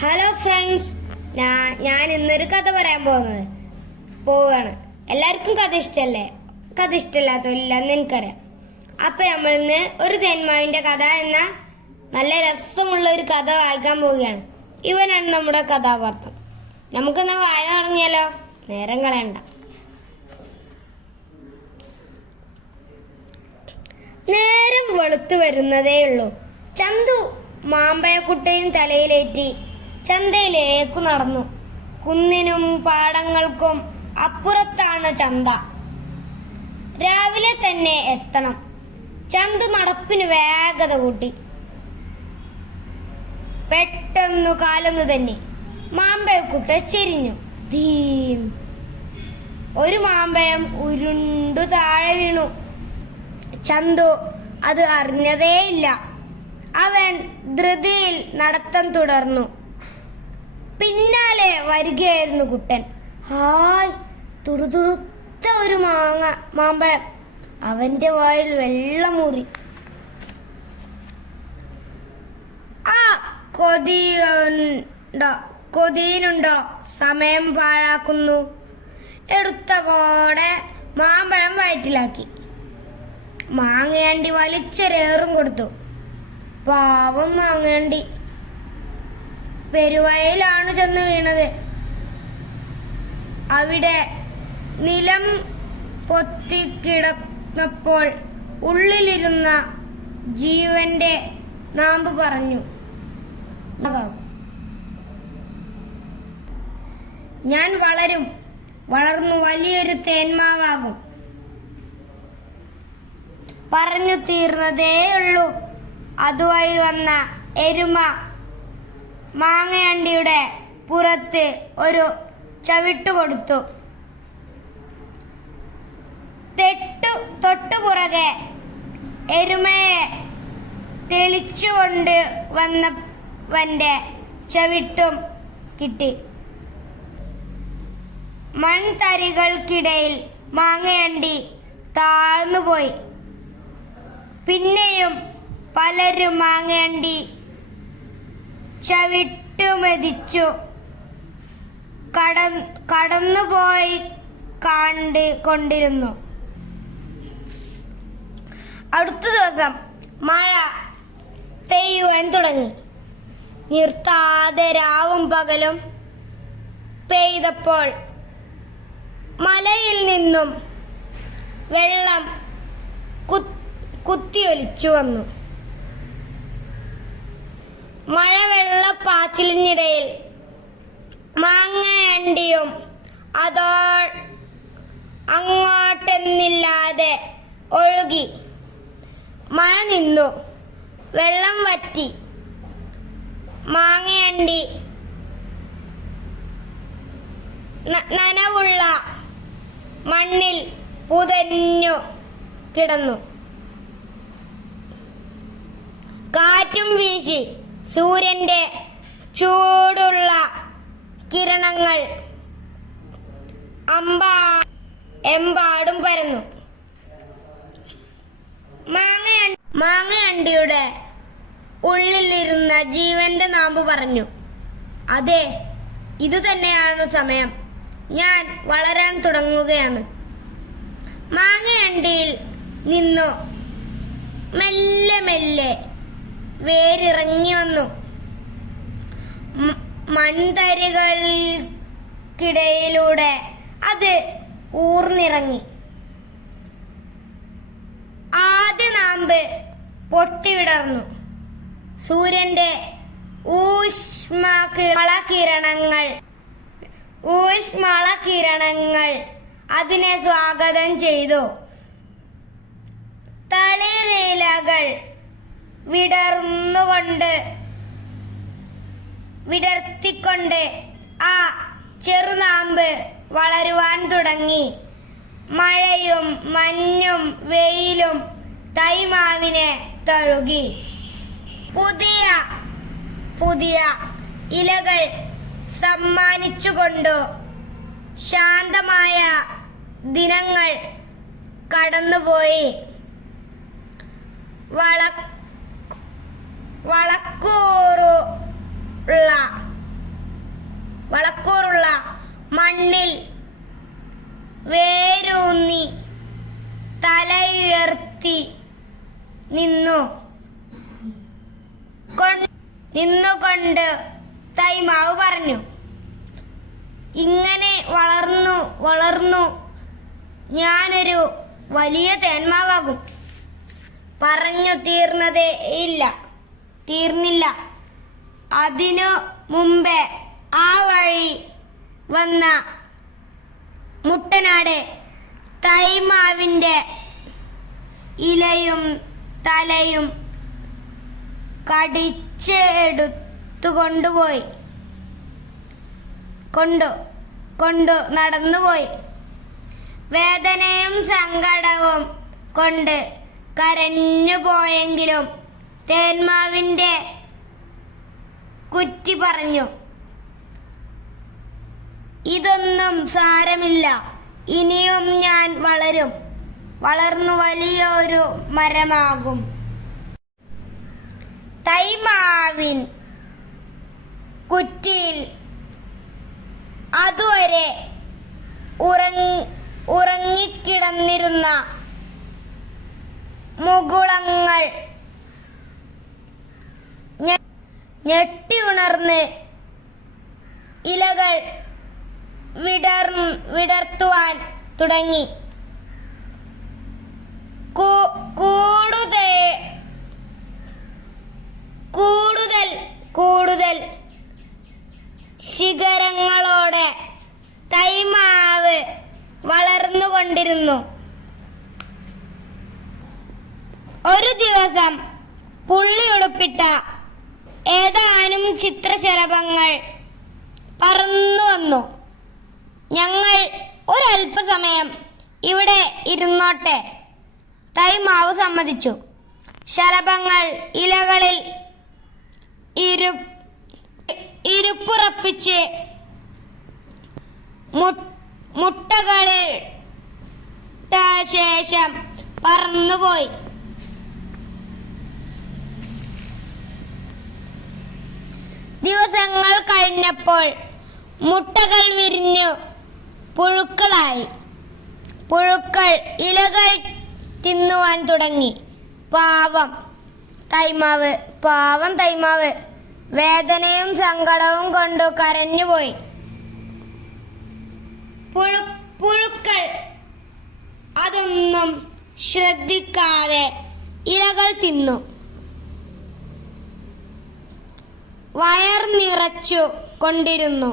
Hello friends, ഞാൻ ഇന്നൊരു കഥ പറയാൻ പോവുകയാണ്. എല്ലാവർക്കും കഥ ഇഷ്ടമല്ലേ? കഥ ഇഷ്ടമില്ലാത്തവരില്ലെന്ന് എനിക്കറിയാം. അപ്പൊ നമ്മൾ ഇന്ന് ഒരു തേന്മാവിന്റെ കഥ എന്ന നല്ല രസമുള്ള ഒരു കഥ വായിക്കാൻ പോവുകയാണ്. ഇവനാണ് നമ്മുടെ കഥാപാത്രം. നമുക്കെന്നാ വായന തുടങ്ങിയാലോ? നേരം കളയണ്ട. നേരം വെളുത്തു വരുന്നതേ ഉള്ളൂ. ചന്തു മാമ്പഴക്കുട്ടയും തലയിലേറ്റി ചന്തയിലേക്കു നടന്നു. കുന്നിനും പാടങ്ങൾക്കും അപ്പുറത്താണ് ചന്ത. രാവിലെ തന്നെ എത്തണം. ചന്തു നടപ്പിന് വേഗത കൂട്ടി. പെട്ടെന്നു കാലൊന്നു തന്നെ മാമ്പഴക്കുട്ട ചെരിഞ്ഞു. ധീം! ഒരു മാമ്പഴം ഉരുണ്ടു താഴെ വീണു. ചന്തു അത് അറിഞ്ഞതേയില്ല. അവൻ ധൃതിയിൽ നടത്തം തുടർന്നു. പിന്നാലെ വരികയായിരുന്നു കുട്ടൻ. ഹായ്! തുടുതുടുത്ത ഒരു മാമ്പഴം. അവന്റെ വായിൽ വെള്ളമൂറി. ആ കൊതിയിനുണ്ടോ? സമയം പാഴാക്കുന്നു. എടുത്ത പോടെ മാമ്പഴം വയറ്റിലാക്കി. മാങ്ങയണ്ടി വലിച്ചൊരേറും കൊടുത്തു. പാവം മാങ്ങയണ്ടി പെരുവയലാണ് ചെന്ന് വീണത്. അവിടെ നിലം പൊത്തിക്കിടന്നപ്പോൾ ഉള്ളിലിരുന്ന ജീവന്റെ നാമ്പ് പറഞ്ഞു, ഞാൻ വളർന്നു വലിയൊരു തേന്മാവാകും. പറഞ്ഞു തീർന്നതേയുള്ളൂ. അതുവഴി വന്ന എരുമ മാങ്ങയണ്ടിയുടെ പുറത്ത് ഒരു ചവിട്ടു കൊടുത്തു. തൊട്ടുപുറകെ എരുമയെ തെളിച്ചുകൊണ്ട് വന്നവന്റെ ചവിട്ടും കിട്ടി. മൺതരികൾക്കിടയിൽ മാങ്ങയണ്ടി താഴ്ന്നുപോയി. പിന്നെയും പലരും മാങ്ങയണ്ടി ചവിട്ടുമെതിച്ചു കടന്നുപോയി കൊണ്ടിരുന്നു. അടുത്ത ദിവസം മഴ പെയ്യുവാൻ തുടങ്ങി. നിർത്താതെ രാവും പകലും പെയ്തപ്പോൾ മലയിൽ നിന്നും വെള്ളം കുത്തിയൊലിച്ചു വന്നു. മഴവെള്ളപ്പാച്ചിലിനിടയിൽ മാങ്ങയണ്ടിയും അങ്ങോട്ടെന്നില്ലാതെ ഒഴുകി. മഴ നിന്നു. വെള്ളം വറ്റി. മാങ്ങയണ്ടി നനവുള്ള മണ്ണിൽ പുതഞ്ഞു കിടന്നു. കാറ്റും വീശി. സൂര്യന്റെ ചൂടുള്ള കിരണങ്ങൾ എമ്പാടും പരന്നു. മാങ്ങയണ്ടിയുടെ ഉള്ളിലിരുന്ന ജീവന്റെ നാമ്പ് പറഞ്ഞു, അതെ, ഇതുതന്നെയാണ് സമയം. ഞാൻ വളരാൻ തുടങ്ങുകയാണ്. മാങ്ങയണ്ടിയിൽ നിന്നു മെല്ലെ മെല്ലെ വേരിറങ്ങി വന്നു. മൺതരികൾക്കിടയിലൂടെ അത് ഊർന്നിറങ്ങി. ആദ്യ നാമ്പ് പൊട്ടിവിടർന്നു. സൂര്യന്റെ ഊഷ്മളകിരണങ്ങൾ അതിനെ സ്വാഗതം ചെയ്തു. തളിരിലകൾ വിടർത്തിക്കൊണ്ട് ആ ചെറുനാമ്പ് വളരുവാൻ തുടങ്ങി. മഴയും മഞ്ഞും വെയിലും തൈമാവിനെ തഴുകി. പുതിയ ഇലകൾ സമ്മാനിച്ചുകൊണ്ടു ശാന്തമായ ദിനങ്ങൾ കടന്നുപോയി. വളക്കൂറുള്ള വളക്കൂറുള്ള മണ്ണിൽ വേരൂന്നി തലയുയർത്തി നിന്നുകൊണ്ട് തൈമാവ് പറഞ്ഞു, ഇങ്ങനെ വളർന്നു ഞാനൊരു വലിയ തേന്മാവാകും. പറഞ്ഞു തീർന്നില്ല. അതിനു മുമ്പേ ആ വഴി വന്ന മുട്ടനാട് തൈമാവിൻ്റെ ഇലയും തലയും കടിച്ചെടുത്തു നടന്നുപോയി. വേദനയും സങ്കടവും കൊണ്ട് കരഞ്ഞു പോയെങ്കിലും തേന്മാവിൻ്റെ കുറ്റി പറഞ്ഞു, ഇതൊന്നും സാരമില്ല, ഇനിയും ഞാൻ വളർന്നു വലിയൊരു മരമാകും. തൈമാവിൻ കുറ്റിയിൽ അതുവരെ ഉറങ്ങിക്കിടന്നിരുന്ന മുകുളങ്ങൾ ഞെട്ടി ഉണർന്ന് ഇലകൾ വിടർത്തുവാൻ തുടങ്ങി. കൂടുതൽ ശിഖരങ്ങളോടെ തൈമാവ് വളർന്നുകൊണ്ടിരുന്നു. ഒരു ദിവസം പുള്ളിയുടുപ്പിട്ട ഏതാനും ചിത്രശലഭങ്ങൾ പറന്നു വന്നു. ഞങ്ങൾ ഒരല്പസമയം ഇവിടെ ഇരുന്നോട്ടെ. തൈമാവ് സമ്മതിച്ചു. ശലഭങ്ങൾ ഇലകളിൽ ഇരുപ്പുറപ്പിച്ച് മുട്ടകളിട്ട ശേഷം പറന്നുപോയി. ദിവസങ്ങൾ കഴിഞ്ഞപ്പോൾ മുട്ടകൾ വിരിഞ്ഞു പുഴുക്കളായി. പുഴുക്കൾ ഇലകൾ തിന്നുവാൻ തുടങ്ങി. പാവം തൈമാവ് വേദനയും സങ്കടവും കൊണ്ട് കരഞ്ഞുപോയി. പുഴുക്കൾ അതൊന്നും ശ്രദ്ധിക്കാതെ ഇലകൾ തിന്നു. വയർ നിറച്ചു കൊണ്ടിരുന്നു.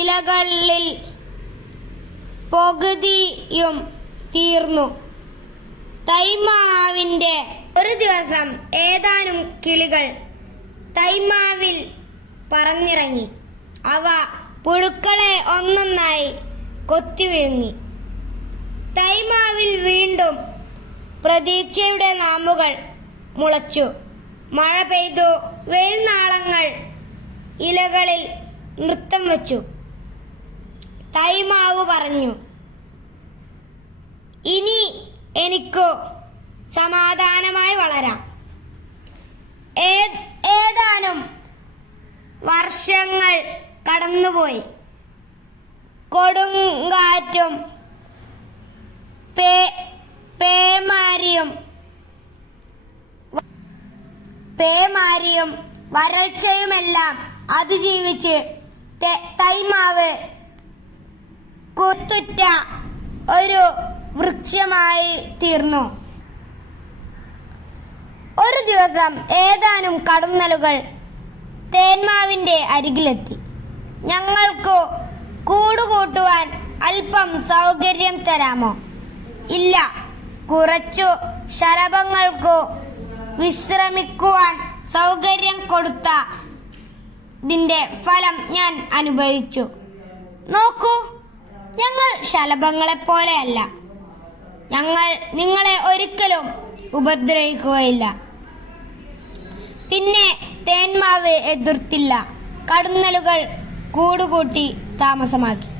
ഇലകളിൽ പകുതിയും തീർന്നു. തൈമാവിൻ്റെ ഒരു ദിവസം ഏതാനും കിളികൾ തൈമാവിൽ പറന്നിറങ്ങി. അവ പുഴുക്കളെ ഒന്നൊന്നായി കൊത്തി വിഴുങ്ങി. തൈമാവിൽ വീണ്ടും പ്രതീക്ഷയുടെ നാമ്പുകൾ മുളച്ചു. മഴ പെയ്തു. വെയിൽനാളങ്ങൾ ഇലകളിൽ നൃത്തം വച്ചു. തൈമാവ് പറഞ്ഞു, ഇനി എനിക്കു സമാധാനമായി വളരാം. ഏതാനും വർഷങ്ങൾ കടന്നുപോയി. കൊടുങ്കാറ്റും പേമാരിയും വരൾച്ചയുമെല്ലാം അതിജീവിച്ച് തൈമാവ് കുത്തുറ്റ ഒരു വൃക്ഷമായി തീർന്നു. ഒരു ദിവസം ഏതാനും കടന്നലുകൾ തേന്മാവിൻ്റെ അരികിലെത്തി. ഞങ്ങൾക്ക് കൂടുകൂട്ടുവാൻ അല്പം സൗകര്യം തരാമോ? ഇല്ല, കുറച്ചു ശലഭങ്ങൾക്കു വിശ്രമിക്കുവാൻ സൗകര്യം കൊടുത്തതിൻ്റെ ഫലം ഞാൻ അനുഭവിച്ചു. നോക്കൂ, ഞങ്ങൾ ശലഭങ്ങളെപ്പോലെയല്ല. ഞങ്ങൾ നിങ്ങളെ ഒരിക്കലും ഉപദ്രവിക്കുകയില്ല. പിന്നെ തേന്മാവ് എതിർത്തില്ല. കടന്നലുകൾ കൂടുകൂട്ടി താമസമാക്കി.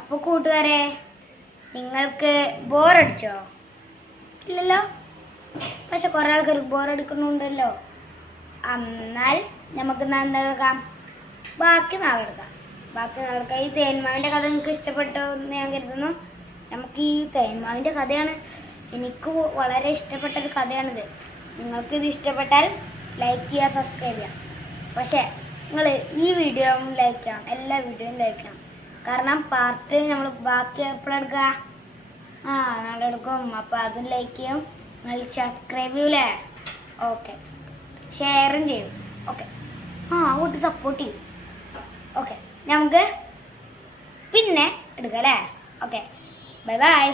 അപ്പോൾ കൂട്ടുകാരെ, നിങ്ങൾക്ക് ബോറടിച്ചോ? ഇല്ലല്ലോ. പക്ഷെ കുറെ ആൾക്കാർക്ക് ബോറടിക്കുന്നുണ്ടല്ലോ. എന്നാൽ നമുക്ക് എന്താ എടുക്കാം, ബാക്കി നാളെ എടുക്കാം. ഈ തേന്മാവിൻ്റെ കഥ നിങ്ങൾക്ക് ഇഷ്ടപ്പെട്ടു എന്ന് ഞാൻ കരുതുന്നു. നമുക്ക് ഈ തേന്മാവിൻ്റെ കഥയാണ് എനിക്ക് വളരെ ഇഷ്ടപ്പെട്ടൊരു കഥയാണിത്. നിങ്ങൾക്കിത് ഇഷ്ടപ്പെട്ടാൽ ലൈക്ക് ചെയ്യുക, സബ്സ്ക്രൈബ് ചെയ്യാം. പക്ഷേ നിങ്ങൾ ഈ വീഡിയോ ലൈക്ക് ചെയ്യണം, എല്ലാ വീഡിയോയും ലൈക്ക് ചെയ്യണം. കാരണം പാർട്ട് നമ്മൾ ബാക്കി എപ്പോഴെടുക്കുക, നാളെ എടുക്കും. അപ്പോൾ അതും ലൈക്ക് ചെയ്യും, നിങ്ങൾ സബ്സ്ക്രൈബ് ചെയ്യൂലേ? ഓക്കെ, ഷെയറും ചെയ്യും. ഓക്കെ, അങ്ങോട്ട് സപ്പോർട്ട് ചെയ്യും. ഓക്കെ, നമുക്ക് പിന്നെ എടുക്കാം അല്ലേ? Okay, bye bye.